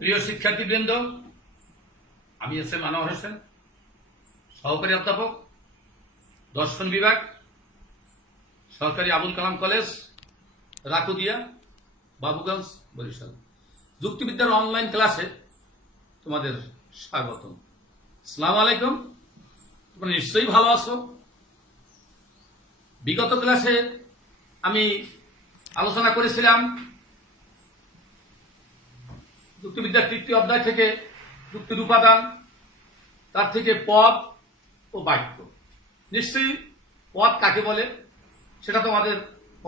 প্রিয় শিক্ষার্থীবৃন্দ, আমি এস এম আনোয়ার হোসেন, সহকারী অধ্যাপক, দর্শন বিভাগ, সরকারি আবুল কালাম কলেজ, রাকুদিয়া, বাবুগঞ্জ, বরিশাল। যুক্তিবিদ্যার অনলাইন ক্লাসে তোমাদের স্বাগতম। আসসালামু আলাইকুম। তোমরা নিশ্চয়ই ভালো আছো। বিগত ক্লাসে আমি আলোচনা করেছিলাম যুক্তিবিদ্যার তৃতীয় অধ্যায় থেকে যুক্তির উপাদান, তার থেকে পদ ও বাক্য। নিশ্চয়ই পদ কাকে বলে সেটা তোমাদের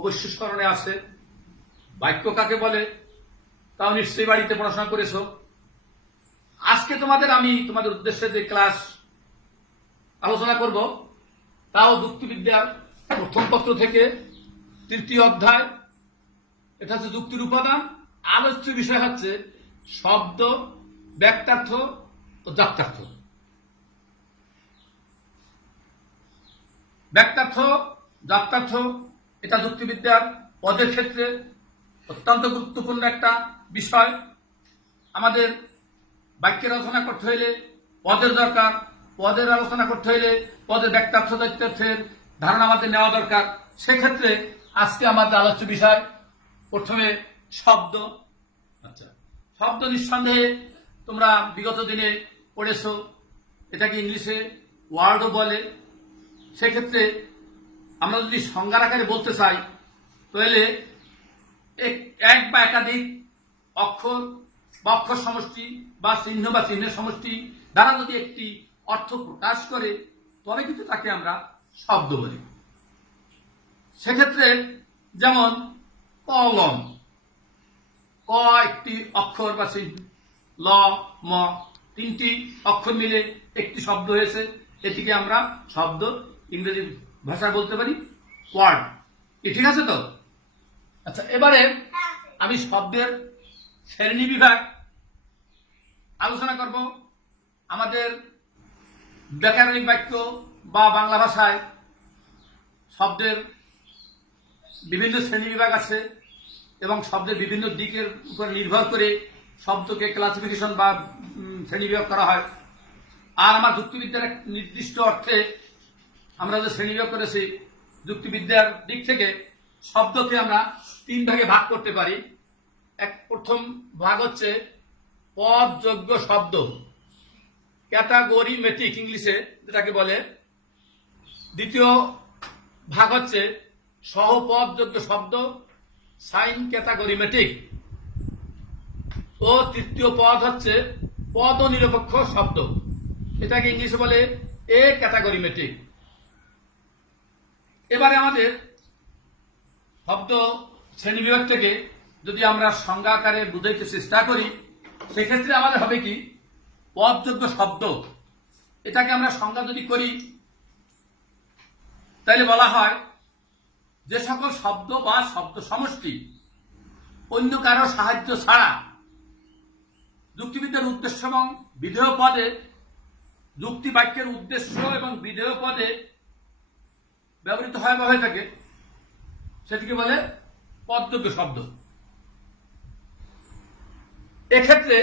অবশ্যই স্মরণে আছে। বাক্য কাকে বলে তাও নিশ্চয়ই বাড়িতে পড়াশোনা করেছো। আজকে আমি তোমাদের উদ্দেশ্যে যে ক্লাস আলোচনা করব তাও যুক্তিবিদ্যার প্রথম পত্র থেকে তৃতীয় অধ্যায়। এটা হচ্ছে যুক্তির উপাদান। আলোচ্য বিষয় হচ্ছে শব্দ, ব্যক্তার্থ ও যাত্রার্থ। ব্যক্তার্থ, যাত্রার্থ এটা যুক্তিবিদ্যার পদের ক্ষেত্রে অত্যন্ত গুরুত্বপূর্ণ একটা বিষয়। আমাদের বাক্যের আলোচনা করতে হইলে পদের দরকার, পদের আলোচনা করতে হইলে পদের ব্যক্তার্থ, যাত্রার্থের ধারণা আমাদের নেওয়া দরকার। সেক্ষেত্রে আজকে আমাদের আলোচ্য বিষয় প্রথমে শব্দ। আচ্ছা, শব্দ নিঃসন্দেহে তোমরা বিগত দিনে পড়েছ। এটাকে ইংলিশে ওয়ার্ডও বলে। সেক্ষেত্রে আমরা যদি সংজ্ঞার আকারে বলতে চাই তাহলে এক বা একাধিক অক্ষর বা অক্ষর সমষ্টি বা চিহ্ন বা চিহ্নের সমষ্টি দ্বারা যদি একটি অর্থ প্রকাশ করে তবে কিন্তু তাকে আমরা শব্দ বলি। সেক্ষেত্রে যেমন কলম, ক একটি অক্ষর বা চিহ্ন, ল, ম তিনটি অক্ষর মিলে একটি শব্দ হয়েছে। এটিকে আমরা শব্দ ইংরেজি ভাষায় বলতে পারি ওয়ার্ড। ঠিক আছে তো? আচ্ছা, এবারে আমি শব্দের শ্রেণী বিভাগ আলোচনা করব। আমাদের ব্যাকরণিক বাক্য বা বাংলা ভাষায় শব্দের বিভিন্ন শ্রেণী বিভাগ আছে এবং শব্দের বিভিন্ন দিকের উপর নির্ভর করে শব্দকে ক্লাসিফিকেশন বা শ্রেণী বিভাগ করা হয়। আর আমার যুক্তিবিদ্যার এক নির্দিষ্ট অর্থে আমরা যে শ্রেণী বিভাগ করেছি যুক্তিবিদ্যার দিক থেকে শব্দকে আমরা তিন ভাগে ভাগ করতে পারি। প্রথম ভাগ হচ্ছে পদযোগ্য শব্দ, ক্যাটাগরিমেটিক ইংলিশে যেটাকে বলে। দ্বিতীয় ভাগ হচ্ছে সহপদযোগ্য শব্দ, সাইন ক্যাটাগরিমেটিক। ও তৃতীয় পদ হচ্ছে পদ নিরপেক্ষ শব্দ, এটাকে ইংলিশে বলে এ ক্যাটাগরিমেটিক। এবারে আমাদের শব্দ শ্রেণীবিভাগ থেকে যদি আমরা সংজ্ঞা আকারে বুঝাইতে চেষ্টা করি সেক্ষেত্রে আমাদের হবে কি, পদযোগ্য শব্দ। এটাকে আমরা সংজ্ঞা যদি করি তাহলে বলা হয় যে সকল শব্দ বা শব্দ সমষ্টি অন্য কারো সাহায্য ছাড়া যুক্তিবিদ্যার উদ্দেশ্য এবং বিধেয় পদে, যুক্তি বাক্যের উদ্দেশ্য এবং বিধেয় পদে ব্যবহৃত হয় বা হয়ে থাকে সেটিকে বলে পদযোগ্য শব্দ। এক্ষেত্রে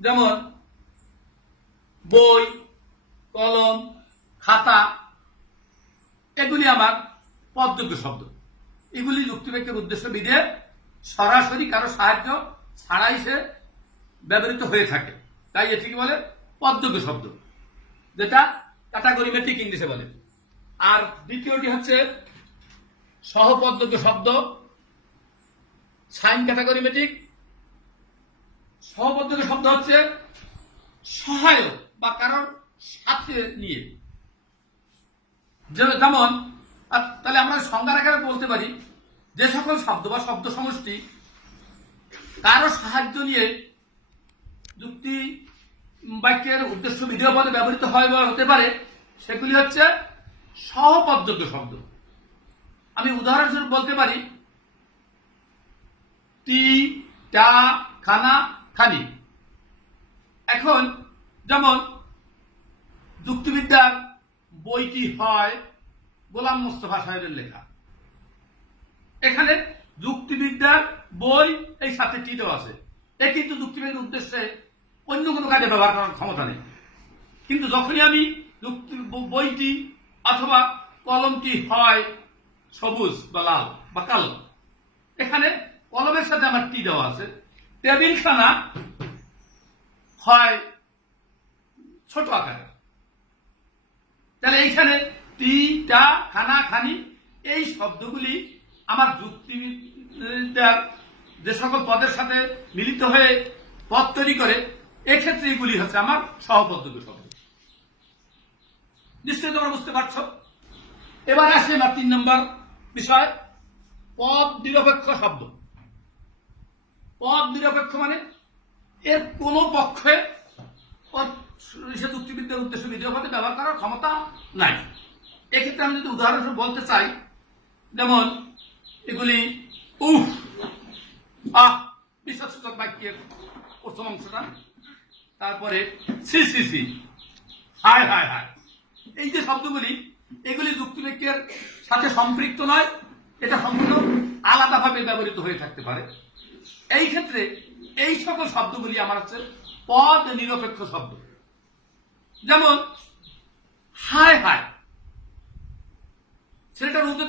যেমন বই, কলম, খাতা এগুলি আমার পদযোগ্য শব্দ। এগুলি যুক্তিবাক্যের উদ্দেশ্য বিধে সরাসরি কারো সাহায্য ছাড়াই সে ব্যবহৃত হয়ে থাকে, তাই এটিকে বলে পদযোগ্য শব্দ, যেটা ক্যাটাগরিমেটিক ইংলিশে বলে। আর দ্বিতীয়টি হচ্ছে সহপদযোগ্য শব্দ, সাইন ক্যাটাগরিমেটিক। সহপদযোগ্য শব্দ হচ্ছে সহায়ক বা কারোর সাথে নিয়ে। যেমন তাহলে আমরা সংজ্ঞার আকারে বলতে পারি যে সকল শব্দ বা শব্দ সমষ্টি কারো সাহায্য নিয়ে যুক্তি বাক্যের উদ্দেশ্য বিধেয় পদে ব্যবহৃত হয় বা হতে পারে সেগুলি হচ্ছে সহপদযোগ্য শব্দ। আমি উদাহরণস্বরূপ বলতে পারি টি, টা, খানা, খানি। এখন যেমন যুক্তিবিদ্যার বইটি হয় গোলাম মোস্তফা সাহেবের লেখা। এখানে যুক্তিবিদ্যার বই এই সাথে টি দেওয়া আছে। এ কিন্তু যুক্তিবাদীর উদ্দেশ্যে অন্য কোনো কাজে ব্যবহার করার ক্ষমতা নেই। কিন্তু যখনই আমি বইটি অথবা কলমটি হয় সবুজ বা লাল বা কালো, এখানে কলমের সাথে আমার টি দেওয়া আছে, টেবিলখানা হয় ছোট আকারের, তাহলে এইখানে টি, টা, খানা, খানি এই শব্দগুলি আমার যুক্তিবিদ্যার যে সকল পদের সাথে মিলিত হয়ে পদ তৈরি করে, এক্ষেত্রে এগুলি হচ্ছে আমার সহপদ্যোগ্য শব্দ। নিশ্চয়ই তোমরা বুঝতে পারছো। এবার আসে আমার 3 নম্বর বিষয়, পদ নিরপেক্ষ শব্দ। পদ নিরপেক্ষ মানে এর কোন পক্ষে যুক্তিবিদ্যার উদ্দেশ্য বিধেয় পদে ব্যবহার করার ক্ষমতা নাই। এক্ষেত্রে আমি যদি উদাহরণস্বরূপ বলতে চাই, যেমন এগুলি উফ, আহ, বিশ্বাসসূচক বাক্যের প্রথম অংশটা, তারপরে সি সি সি, হায় হায় হায়, এই যে শব্দগুলি, এগুলি যুক্তিবাক্যের সাথে সম্পৃক্ত নয়, এটা সম্পূর্ণ আলাদাভাবে ব্যবহৃত হয়ে থাকতে পারে। এই ক্ষেত্রে এই সকল শব্দগুলি আমার হচ্ছে পদ নিরপেক্ষ শব্দ। যেমন হায় হায়, ছেলেটা রোদে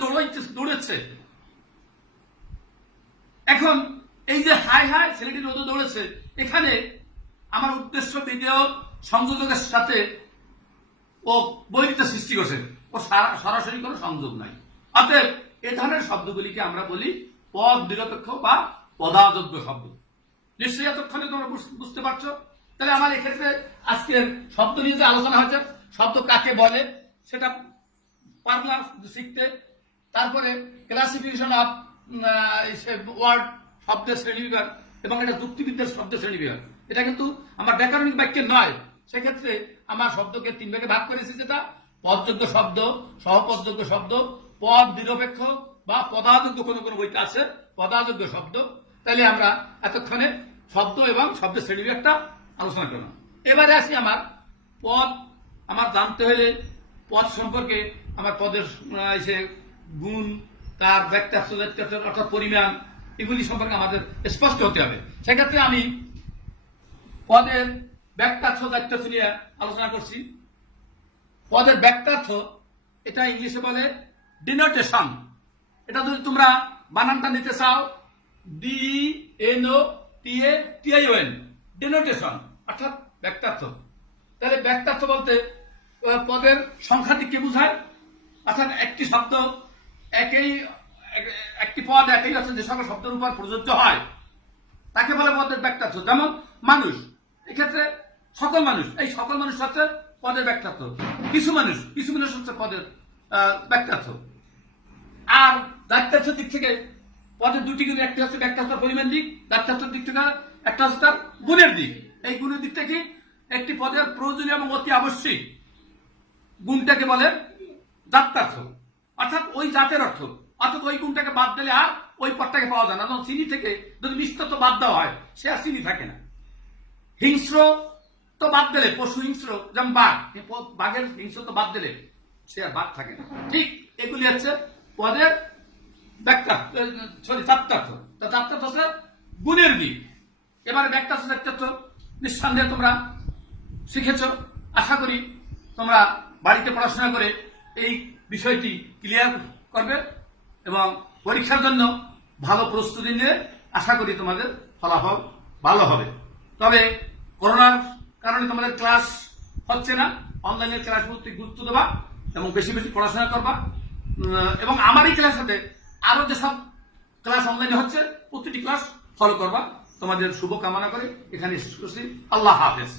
দৌড়েছে। এখন এই যে হায় হায়, ছেলেটি রোদে দৌড়েছে, এখানে আমার উদ্দেশ্য বিধেয় সংযোজকের সাথে ও বৈরিতা সৃষ্টি করছে, ও সরাসরি কোনো সংযোগ নাই। অতএব এ ধরনের শব্দগুলিকে আমরা বলি পদ নিরপেক্ষ বা পদাযোগ্য শব্দ। নিশ্চয়ই এতক্ষণে তোমরা বুঝতে পারছো। তাহলে আমার এক্ষেত্রে আজকের শব্দ নিয়ে যে আলোচনা হয়েছে, শব্দ কাকে বলে সেটা পারলাম শিখতে। তারপরে ক্লাসিফিকেশন অফ ওয়ার্ড, শব্দের শ্রেণীবিভাগ, এবং এটা যুক্তিবিদ্যার শব্দের শ্রেণীবিভাগ। এটা কিন্তু আমার ব্যাকরণিক বাক্যের নয়। সেক্ষেত্রে আমার শব্দকে 3 ভাগে ভাগ করেছি, যেটা পদযোগ্য শব্দ, সহপদযোগ্য শব্দ, পদ নিরপেক্ষ বা পদাযোগ্য কোনো কোনো বইতে আছে পদাযোগ্য শব্দ। তাহলে আমরা এতক্ষণে শব্দ এবং শব্দের শ্রেণীবিভাগটা আলোচনা করলাম। এবারে আসি আমার পদ। আমার জানতে হলে পদ সম্পর্কে আমার পদের গুণ, তার ব্যাখ্যা অর্থাৎ পরিমাণ, এগুলি সম্পর্কে আমাদের স্পষ্ট হতে হবে। সেক্ষেত্রে আমি পদের ব্যাখ্যার্থ দায়িত্ব নিয়ে আলোচনা করছি। পদের ব্যাখ্যার্থ, এটা ইংলিশে বলে ডিনোটেশন। এটা যদি তোমরা বানানটা নিতে চাও, DNOTATION, ডিনোটেশন অর্থাৎ ব্যাখ্যার্থ। তাহলে ব্যাখ্যার্থ বলতে পদের সংখ্যাটিকে বোঝায়, অর্থাৎ একটি শব্দ একটি পদ একই আছে যে সকল শব্দের উপর প্রযোজ্য হয়, তাকে বলে পদের ব্যাখ্যার্থ। যেমন মানুষ, এক্ষেত্রে সকল মানুষ, এই সকল মানুষ হচ্ছে পদের ব্যাখ্যার্থ। কিছু মানুষ হচ্ছে পদের ব্যাখ্যার্থ। আর ব্যাখ্যার্থের দিক থেকে পদের দুটি গুণ, একটি হচ্ছে ব্যাখ্যার্থ পরিমাণ দিক, ব্যাখ্যার্থের দিক থেকে একটা হচ্ছে তার গুণের দিক। এই গুণের দিক থেকে একটি পদের প্রয়োজনীয় এবং অতি আবশ্যিক গুণটাকে বলে জাত্যার্থ, অর্থাৎ ওই জাতের অর্থ। অর্থাৎ ওই গুণটাকে বাদ দিলে আর ওই পদটাকে পাওয়া যায় না। যেমন চিনি থেকে যদি মিষ্টত্ব বাদ দেওয়া হয়, সে আর চিনি থাকে না। হিংস্র তো বাদ দিলে, পশু হিংস্র যেমন বাঘ, বাঘের হিংস্র তো বাদ দিলে সে আর বাঘ থাকে না। ঠিক এগুলি হচ্ছে পদের জাত্যার্থ। জাত্যার্থ হচ্ছে গুণের দিক। এবারে ব্যাখ্যার্থ জাত্যার্থ নিঃসন্দেহে তোমরা শিখেছ। আশা করি তোমরা বাড়িতে পড়াশোনা করে এই বিষয়টি ক্লিয়ার করবে এবং পরীক্ষার জন্য ভালো প্রস্তুতি নিয়ে আশা করি তোমাদের ফলাফল ভালো হবে। তবে করোনার কারণে তোমাদের ক্লাস হচ্ছে না, অনলাইনের ক্লাসগুলোতে গুরুত্ব দেবা এবং বেশি বেশি পড়াশোনা করবা। এবং আমার এই ক্লাস সাথে আরো যেসব ক্লাস অনলাইনে হচ্ছে প্রতিটি ক্লাস ফলো করবা। তোমাদের শুভ কামনা করে এখানে শেষ করছি। আল্লাহ হাফেজ।